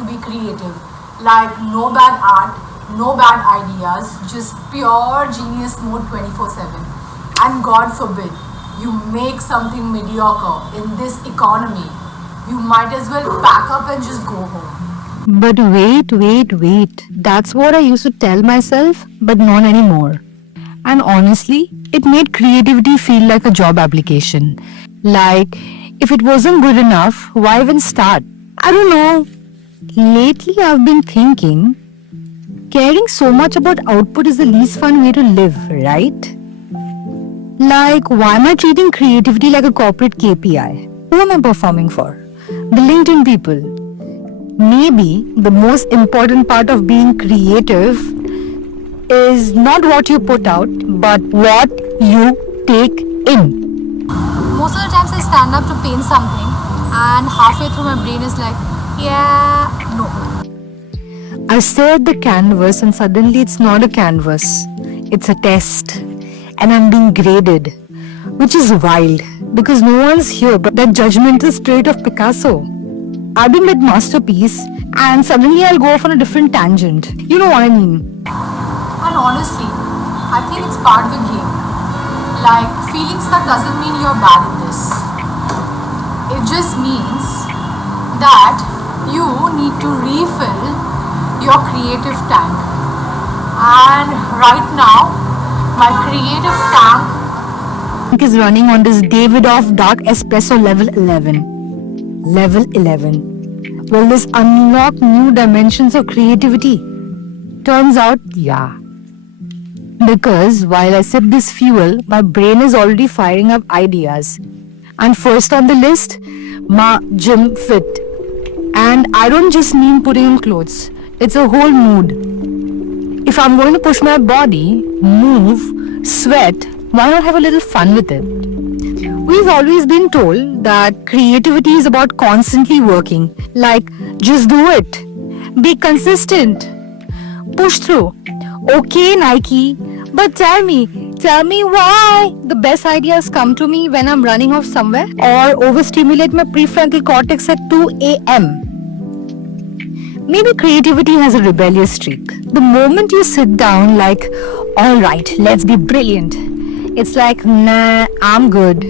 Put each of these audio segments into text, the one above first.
to be creative. Like no bad art, no bad ideas, just pure genius mode 24/7. And God forbid you make something mediocre in this economy, you might as well pack up and just go home. But wait. That's what I used to tell myself, but not anymore. And honestly, it made creativity feel like a job application. Like, if it wasn't good enough, why even start? I don't know. Lately, I've been thinking caring so much about output is the least fun way to live, right? Like, why am I treating creativity like a corporate KPI? Who am I performing for? The LinkedIn people. Maybe the most important part of being creative is not what you put out, but what you take in. Most of the times I stand up to paint something, and halfway through my brain is like, yeah, no. I stare at the canvas and suddenly it's not a canvas. It's a test. And I'm being graded. Which is wild because no one's here but that judgmental spirit of Picasso. I'll be mid masterpiece and suddenly I'll go off on a different tangent. You know what I mean? And honestly, I think it's part of the game. Like, feeling stuck doesn't mean you're bad at this. It just means that you need to refill your creative tank. And right now, my creative tank Is running on this Davidoff Dark Espresso level 11. Level 11. Will this unlock new dimensions of creativity? Turns out, yeah. Because while I sip this fuel, my brain is already firing up ideas. And first on the list, my gym fit. And I don't just mean putting on clothes. It's a whole mood. If I'm going to push my body, move, sweat, why not have a little fun with it? We've always been told that creativity is about constantly working. Like, just do it. Be consistent. Push through. Okay, Nike. But tell me why the best ideas come to me when I'm running off somewhere or overstimulate my prefrontal cortex at 2 a.m. Maybe creativity has a rebellious streak. The moment you sit down like, alright, let's be brilliant. It's like, nah, I'm good.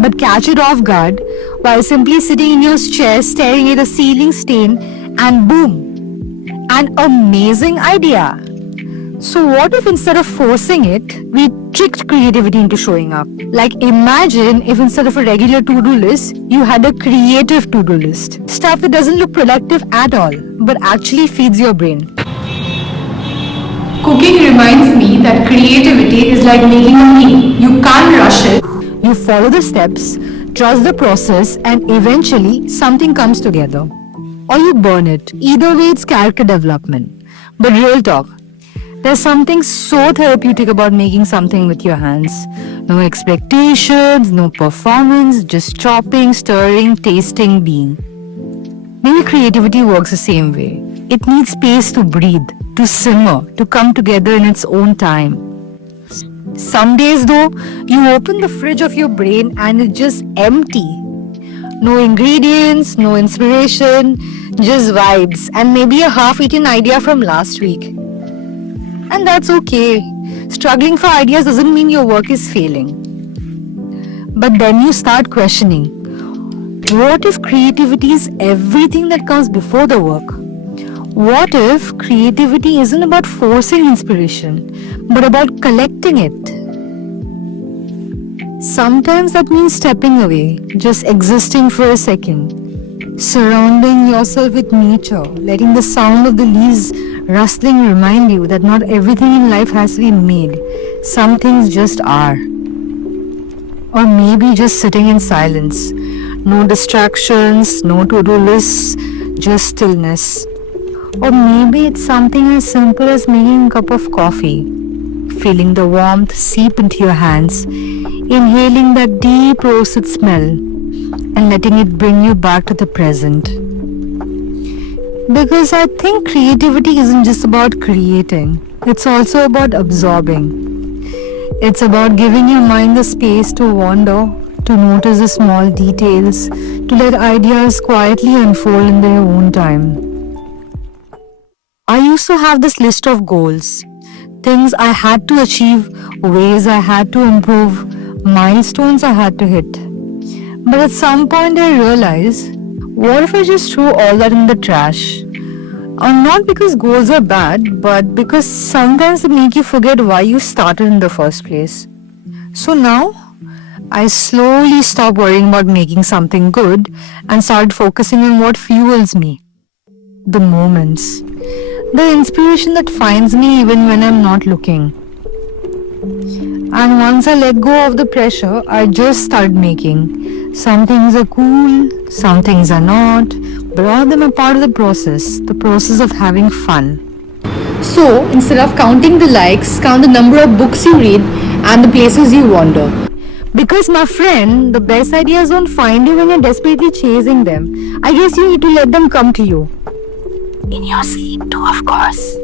But catch it off guard while simply sitting in your chair staring at a ceiling stain and boom, an amazing idea. So what if instead of forcing it, we tricked creativity into showing up? Like imagine if instead of a regular to-do list, you had a creative to-do list. Stuff that doesn't look productive at all, but actually feeds your brain. cooking reminds me that creativity is like making a meal. You can't rush it. You follow the steps, trust the process, and eventually something comes together. Or you burn it. Either way, it's character development. But real talk, there's something so therapeutic about making something with your hands. No expectations, no performance, just chopping, stirring, tasting, being. Maybe creativity works the same way. It needs space to breathe, to simmer, to come together in its own time. Some days though, you open the fridge of your brain and it's just empty. No ingredients, no inspiration, just vibes and maybe a half-eaten idea from last week. And that's okay. Struggling for ideas doesn't mean your work is failing. But then you start questioning, what if creativity is everything that comes before the work? What if creativity isn't about forcing inspiration, but about collecting it? Sometimes that means stepping away, just existing for a second, surrounding yourself with nature, letting the sound of the leaves rustling remind you that not everything in life has to be made. Some things just are. Or maybe just sitting in silence. No distractions, no to-do lists, just stillness. Or maybe it's something as simple as making a cup of coffee, feeling the warmth seep into your hands, inhaling that deep roasted smell, and letting it bring you back to the present. Because I think creativity isn't just about creating, it's also about absorbing. It's about giving your mind the space to wander, to notice the small details, to let ideas quietly unfold in their own time. I used to have this list of goals, things I had to achieve, ways I had to improve, milestones I had to hit. But at some point, I realized, what if I just threw all that in the trash? Not because goals are bad, but because sometimes they make you forget why you started in the first place. So now, I slowly stopped worrying about making something good and started focusing on what fuels me. The moments. The inspiration that finds me even when I'm not looking. And once I let go of the pressure, I just start making. Some things are cool, some things are not, but all of them are part of the process of having fun. So instead of counting the likes, count the number of books you read and the places you wander. Because, my friend, the best ideas don't find you when you're desperately chasing them. I guess you need to let them come to you. In your sleep, too, of course.